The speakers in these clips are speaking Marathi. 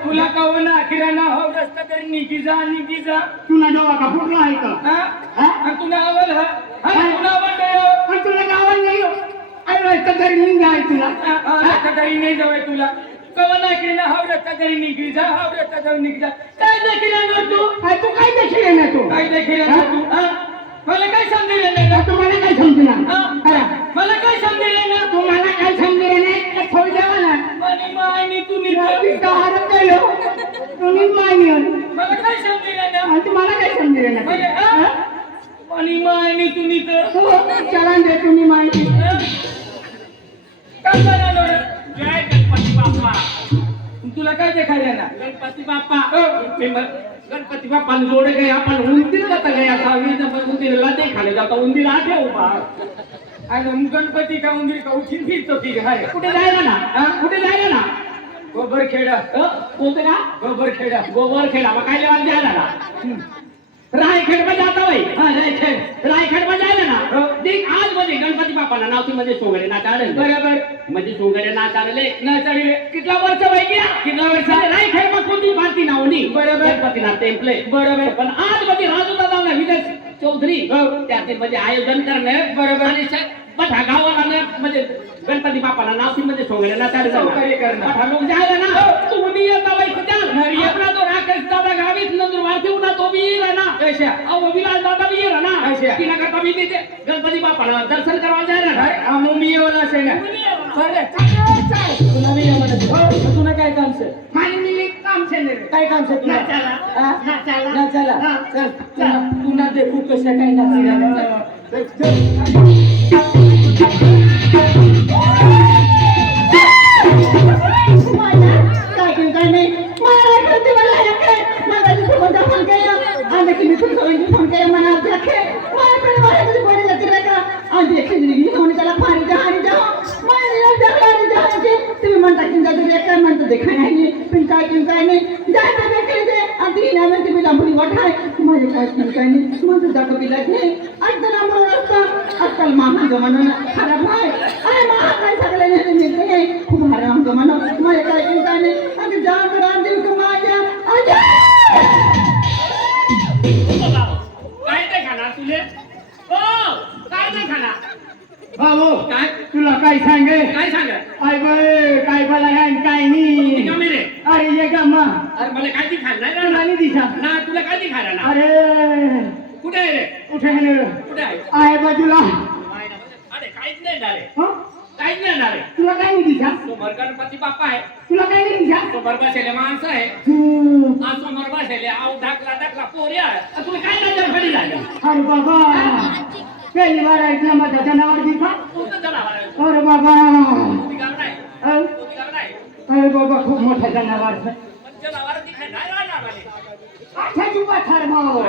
तुला कवना किराणा हो रस्ता तरी निघी जा तुला डोळा का फुटला आहे का? तुला आवल तुला आवड तुला गावात नाही अरे रस्ता तरी निघा आहे तुला रस्ता तरी नाही जावे तुला कवना किराणा हो रस्ता तरी निघी जा काय देखील तू तू काय देखील ना तू काय देखील तू मला काय समजेल नाही तुम्हाला काय समजणार मला काय समजेल ना तुम्हाला काय समजेल नाही थोडी देवा ना आणि मायनी तुम्ही तुम्ही मान्य मला काय समजेल ना तुम्हाला काय समजेल ना आणि मायनी तुम्ही तर चला दे तुम्ही माहिती काय करणार जय गणपती बाप्पा. तुला काय देखायला ना गणपती बाप्पा गणपती बाप्पा जोड़ गए अपन उंदीर का गया था उंदीर ला देखाने जाता उंदीर आगे उभा आणि गणपती का उंदीर का उठीन फिरतो की काय कुठे जायला ना कुठे जायला ना गोबर खेडा बोलते का गोबर खेडा मग काय लेवाल जायला ना रायखेड में जाता भाई रायखेड में जायला ना देख आज मध्ये गणपती बाप्पाला नावती मध्ये सोंगडे नाचाडले बरोबर म्हणजे सोंगडे नाचाडले नाचाडले कितला वर्ष वय गया कितना वर्ष रायखेड में कोणती भारती नावनी बरोबर गणपतीला टेम्पले बरोबर पण आज मध्ये राजू दादा विजय चौधरी त्याचे म्हणजे आयोजन करणे बरोबर आणि बठा गावाला म्हणजे गणपती बाप्पाला नावती मध्ये सोंगडे नाचाडले बठा लोक जायला ना तुम्ही येता बाई कुठे आपला तो राकेश दादा गावीत नंदुरबार ठेवू ना तो बी येईल ना ऐशा विलास दादा भी ये ना ऐशा तिला का कमी देते गणपती बाप्पाला दर्शन करायला जायला ना मी येवला असे ना बरं तुला मी येवला तुला काय काम आहे माझे काम छेले काय काम आहे तुला नाचायला चल तू ना देखू कशा काय नाचीला काय नाही फोन केला मला देखे माझ्याकडे बरे जाते रे का आणि खिजली होणे त्याला पाणी जा तुम्ही म्हणता की जाते रे काय म्हणतो देखा नाही पण काय नाही जायचं देखील ते आणि नामे तुम्ही लांबडी वाटाय माझे काय नाही म्हणतो जातो की लागले आजचा नंबर असता आजकाल महान जमाना खराब आहे अरे महान काय सगळं नाही खूप हराम जमाना माझे काय नाही आणि जाम राम देव का माझ्या काय नाही खाणार तुले हो काय नाही खाणार भाऊ काय तुला काय सांगे काय सांग काय काय बोला काय नाही रे अरे ये गम्मा अरे मला काय ती खाणार तुला नाही दिसा ना तुला काय ती खाणार ना अरे कुठे आहे रे कुठे गेले कुठे आहे आहे बाजूला अरे काहीच नाही ना रे काहीच नाही ना रे तुला काय नाही दिसा समोर गणपती बाप्पा आहे तुला काय नाही दिसा समोर बसलेले माणसं आहे आज समोर बसलेले आव ढकला पोरी आहे तुला काय नजर खडी झाली अरे बाबा पहिली बार ऐकलं माझ्या जनावर दिसा कोणतं जनावर आहे अरे बाबा कोणी गाव नाही कोणी गाव नाही अरे बाबा खूप मोठा जनावर जनावर दिखाय नाही राहणार मला अच्छा जीवा थर्मो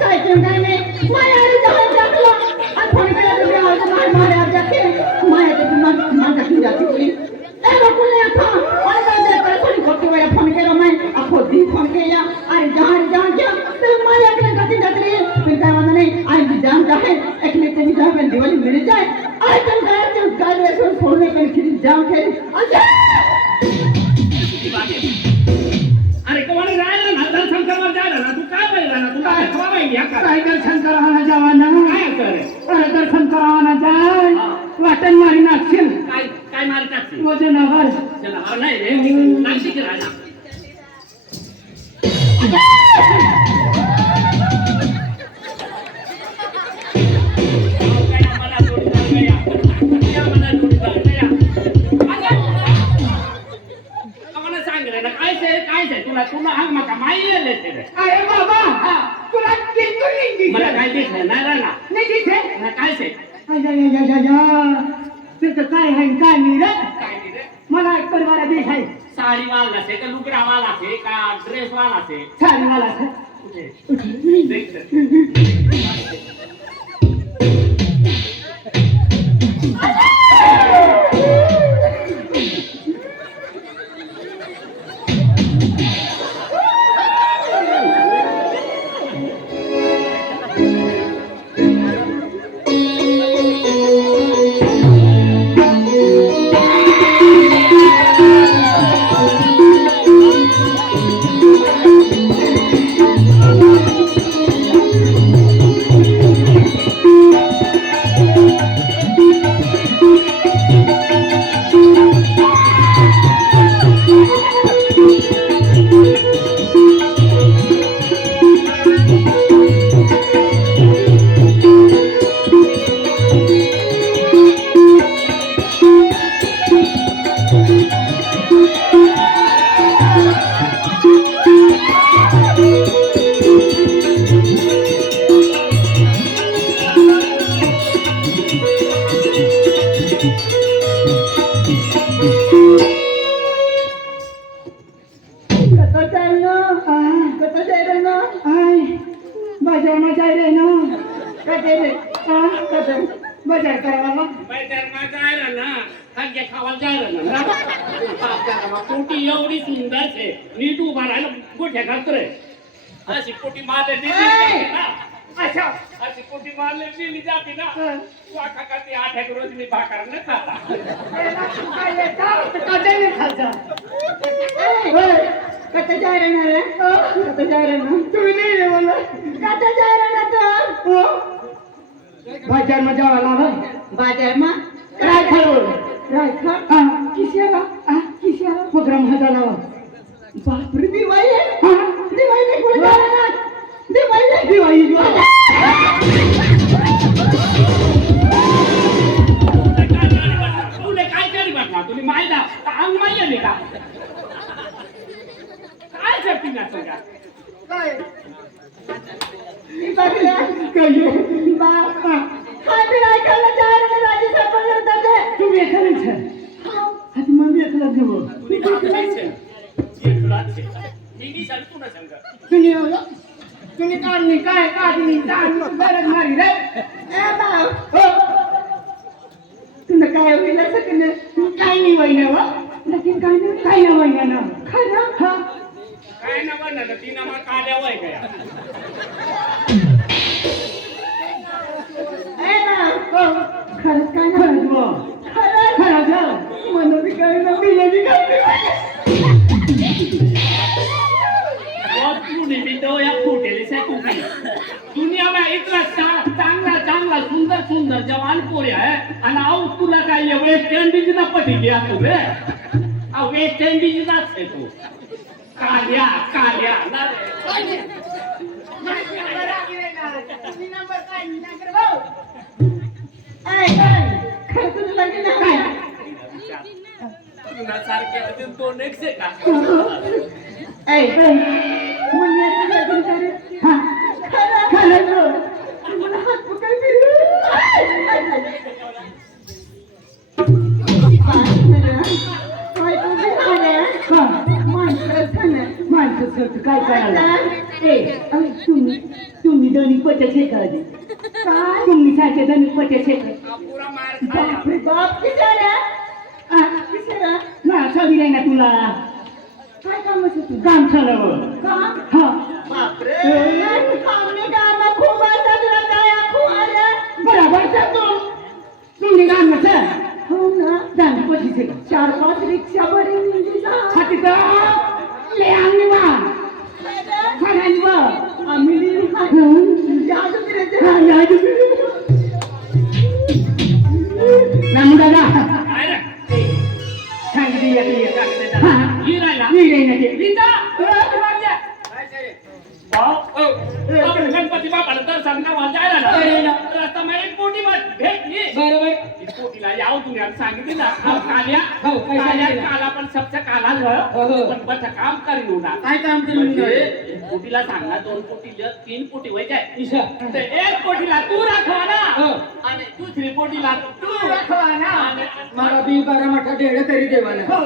काय नाही माझ्या आणि जहाज टाकला आणि फोन केला तुम्ही आज माझ्या जाते माझ्या ते माझा की जाते ए बकुले आता आणि काय कोणी कोटी वेळा फोन केला मैं आखो दी फोन केला अरे जहाज क्या तर माझ्याकडे जाते फिर काय म्हणा नाही आज जाम जाए एक ने तेरी जाम दिवाळी मिल जाए आज तक काय वेळेस फोन नाही केली जाम केली अरे कोणी राहिला ना दर्शन करायला जायला ना तू काय पाहिलं ना तू काय खवा माहिती काय दर्शन करावं जावाना काय अरे दर्शन करावं जाय वाटण मारी नागशील काय काय मारी टाकते वजनावर जनावर नाही रे नाशिक राहिला तुला आग मका माई येले अरे बाबा तुला किती मला काय दिसलं नाही राहिला नाही दिसे काय से तिथं काय आहे काय नाही रे काय नाही रे मला एक परिवार देश आहे साडी वाला से का लुगडा वाला से का ड्रेस वाला से साडी वाला देख तर. बजार करावा मग मैदानात जायला ना खाद्य खावायला जायला ना पोटी एवढी सुंदर आहे नीट उभा राहिला गोठ्या घालतोय अशी पोटी मारली अच्छा अशी पोटी मारली जाते ना वाखा करते 8 एक रोज मी भाकर न खाता कत जाय रे ना कत जाय रे ना तुम्ही नाही रे मला कत जाय रे ना तो बाजार में जावाला है बाजार में रायखल किसियाला प्रोग्राम हदाला बाप रे दिवाळी दिवाळी कोण जाणार दिवाळी तुला काय करी बघा तुम्ही मायदा अंग मायले का काय करती ना सगळ्या काय बघला काय बाप काय रायखलला जाय रे राजी सरपंच होते तुम्ही एखादे छे हात मम्मी एकला देव तुम्ही काढायचे येखलाचे मी नी सांगतो ना सांगा तुम्ही काढणी काय काढणी गरज मारी रे ए बाप तुला काय होईल असं की काय नाही होईना वा लेकिन काय नाही होईना ना खरं हा काय ना म्हणा ती ना मग काढ्या वय गया ए बाप खरंच काय नाही खरं म्हणून मी काय ना मी काय बहुत पुणे मी तो या फुटेले से कुकी दुनिया में इतना चांगला सुंदर जवान पोऱ्या है आणि आऊ तुला काय वेस्ट इंडीज ना पटी गया तू रे आ वेस्ट इंडीज ना से तू काल्या ना रे खरं तुला लागेल ना काय तुला सारखे अजून दोन एक से का मला हात पकडायचे माणसं काय करायला तुम्ही दोन्ही पत्या शेकायचे काय तुम्ही सारखे दोन्ही पत्या शेकायचे पूरा मार बापरे बाप किशारा ना सगळी नाही ना तुला काय काम असतं काम चालवं काम हा बापरे कामने काम खूप असतात काय खूप आले बरोबर तुम्ही काम नसं हो ना जाण पशीचे 4-5 रिक्षा भरी म्हणजे हाती तर ले आम्ही वा खाण्यानी वा आम्ही यादू फिरायचे यादू नामू दादा सांगितली गणपती बापाला दर्शन गावात जायला ना रस्ता मध्ये एक पोटी भेटली बरोबर पोटीला याव तुम्ही आता सांगितले ना काला पण सबसे काला पण बट काम करीन होणार काय काम करून पोटीला सांगा 2 पोटी 3 पोटी व्हायच्या एक पोटीला तू राखवा ना आणि दुसरी पोटीला तू राखवा ना मला बी 12 मोठा ढेड तरी देवाला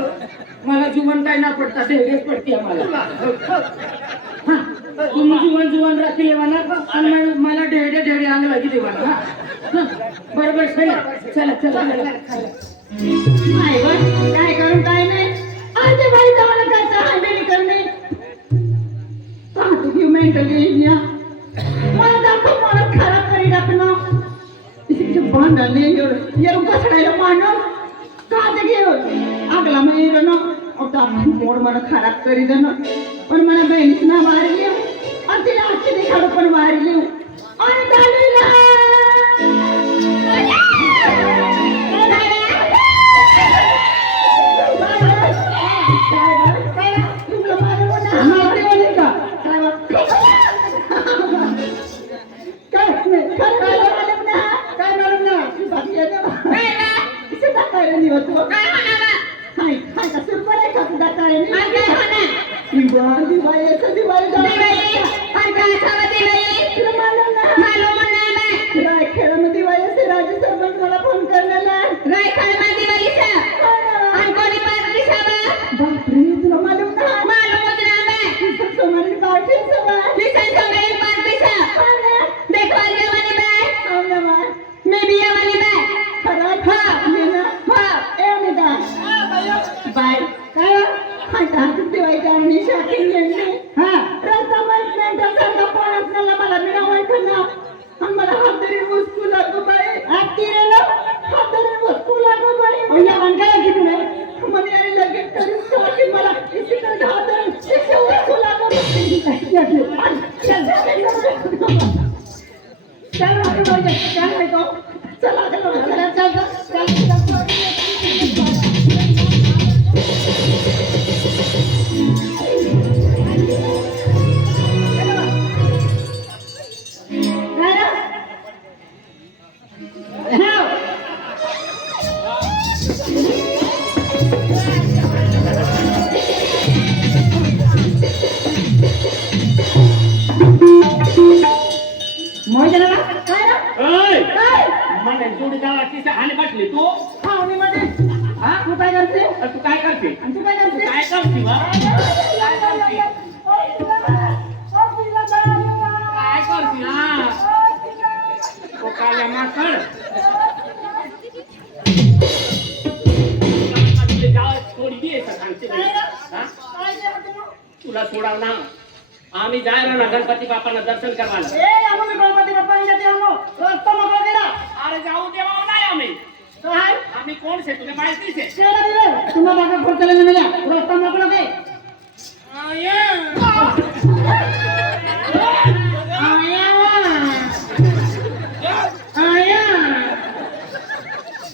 मला जुमन काय ना पडता ढेडच पडते आम्हाला तुम्ही जुवान जुवान राखले म्हणा आणि मला ढेडे ढेडे आणलं की देवाना हा हं, बरोबर सही चला चला नाही बा, काय करू काय नाही आजच्या बाई जावाला काय सहाय्य करणे पाहतो की मेंटली इंडिया मला दाखव मला खराब करी टाकणं इथे भांडणे येऊन कसडायला मांडव का ते घेऊन आगला मग येईल ना आता मोड मला खराब करी दे ना पण मला बहिणीच ना मारली आणि तिला आजची देखाड पण मारली आणि दालीला तुला सोडाव ना आम्ही जाय ना गणपती बापांना दर्शन करवायला अरे जाऊ देवा नाही आम्ही कोण से तुला माहिती से तुम्हाला खोटले मिळाला रस्ता मोकळा काय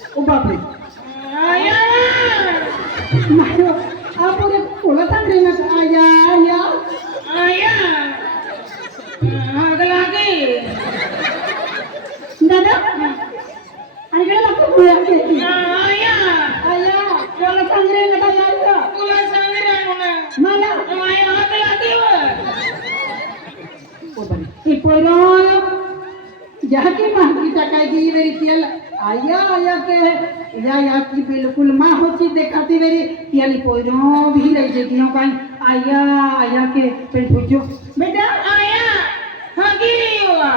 ओ बापरे आपण कोणा सांगले ना आया आया आया आग लागे दादा आणि कडे लागतो गोळ्या घेतली आया आया कोणा सांगले ना आया कोणा सांगले मला आया आग लागे ओ बापरे ए पोरो जाके महकी टकाई वेरी तेल आया आया के या की बिल्कुल मां होची देखाती वेरी तेल पोरो भी रही जेतियों काई आया आया के पेल पूछो बेटा आया हगी वा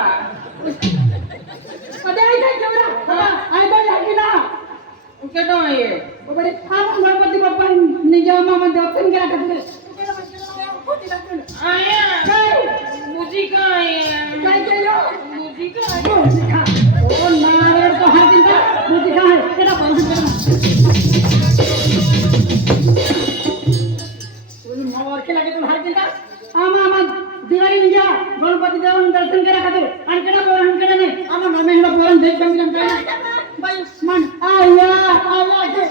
अबे आई जवरा आई तो हगी ना के तो ये ओ बड़े हम गणपति बाप्पा निजा मामा दर्शन करा करते आया काय मुझी काय काय केलो मुझी काय ओ नारळ तो हा दिंदा मुझी काय केडा बंद करना तुम मावर के लागे तुम हार दिंदा आमा आमा दिवाळी निजा गणपती देवान दर्शन करा खातो आणि केडा बोरण केडा नाही आमा नमेंडा बोरण देख कमी जम काय बाई मन आया आला के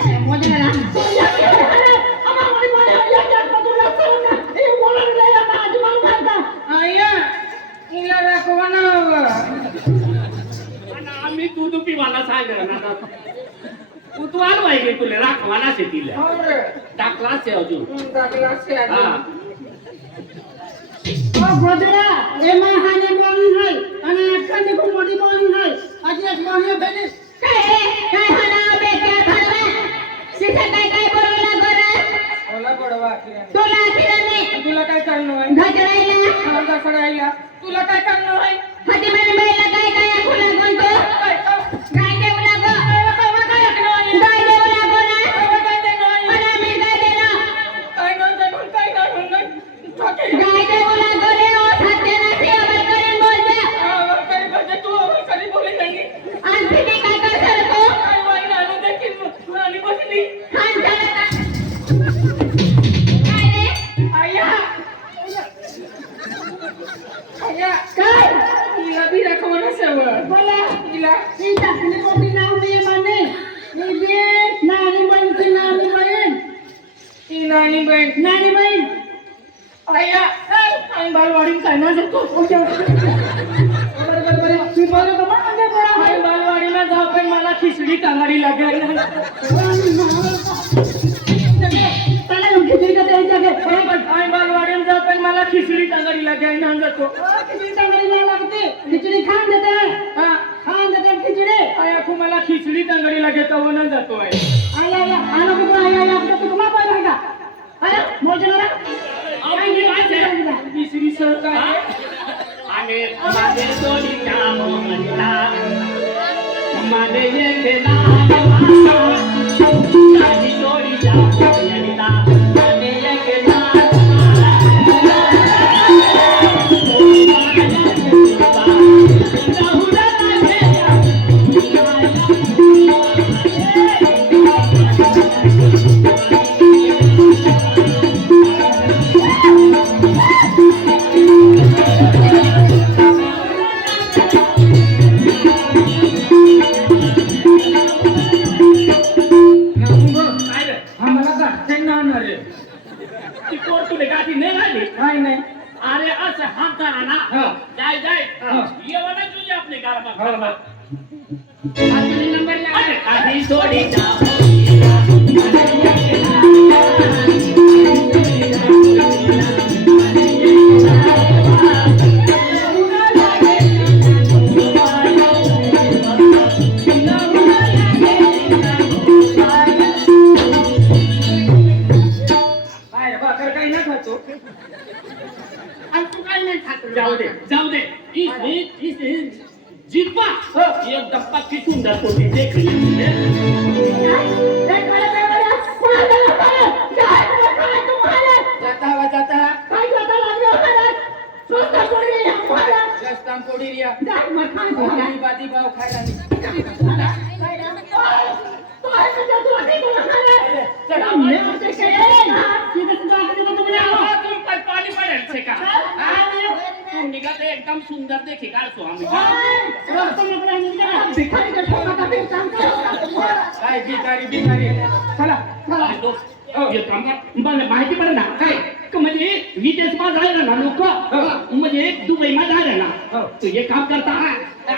काय मजा ना आमा मनी मनी या क्या तो रस्ता ना ए बोलन ले ना आज मन खाता आया इला राखवाना आम्ही दूध पिवायला सांगितलं ना तू आणवाय गे तुला राखवाना शेतीला टाकला से अजून टाकला से हा ओ गोदरा ए महाने बोलून हाय आणि अटकाने खूप मोठी बोलून हाय आज एक महिना बेने काय हना बे क्या भरवा शिका काय काय बोलला बरं मला पडवा तुला किराने तुला काय कळलं गजरा अंगा सोडायला तुला काय करणार आहे हाती मन बैला काय काय आखू लागून तो काय गाय देऊ लागो काय ऐकणार आहे गाय देऊ लागो ना काय देणार आहे मला मी गाय देना काय नाही काय नाही ठोके गाय देऊ लागो रे ओ सत्य नसे अवर करेन बोल दे आवर करे बजे तू आवर करे बोले नाही आज फिटी काय करणार तो काय वाई आणून देखील आणि बसली खान चला काय रे आया आया काय हिला बी दाखवणं सवय बोला हिला ती टाकली मोठी नाव मी माने मी बे नानी बहीण ती नानी बहीण ही नानी बहीण नानी बहीण आया काय बालवाडी काय ना जातो बरोबर तू बोलतो तर मग म्हणजे बरं काय बालवाडीला जाऊ पण मला खिचडी कांगारी लागेल त्याला खिचडी का द्यायची आहे काय बालवाडीला जाऊ पण मला खिचडी कांगारी लागेल ना जातो खिचडी चांगली नाही लागते खिचडी खान देते हा खान देते खिचडी आया को मला खिचडी कांगारी लागेल तो ना जातो आहे आया आया आलो कुठं आया आया आपलं कुठं माप आहे का आया मोठे जरा खिचडी सर काय आम्ही माझे सोनीच्या मोहनला माझे येते नाम माझी सोनीच्या मोहनला माझे येते आम्हाला गाठ्यान आणणार आहे ती कोण तुले गाठी नाही लागली काय नाही अरे असं हात करा ना हा. जाय जाय हा. येवना तुझे आपले गारबा हो, हो. अरे काही सोडी जा काय भाकर काय ना खातो आणि तू काय नाही खात जाऊ दे इस जितवा एक गप्पा की सुंदर होती देख जाता रस्ताम पोडी रिया बादी भाव खायला पाणी पडेल से का तू निघत एकदम सुंदर देखी काढतो आम्ही काय भिकारी भिकारी चला मला माहिती पडे ना काय म्हणजे विदेशમાં જાય ना लोक म्हणजे दुबईમાં જાય ना तो हे काम करता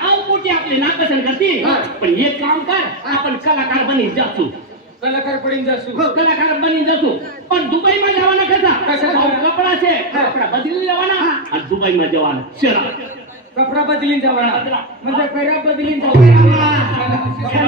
आव मोठी आपले नाकसन करते पण हे काम कर आपण कलाकार बनी जातो कलाकार पडीन जासू कलाकार बनी जातो पण दुबईમાં જવાના कसा कसा कपडा છે कपडा બદલી લેવાના અને દુબઈમાં જવાના શેરા कपडा बदलीन जावाना म्हणजे पैरा बदलीन जावाना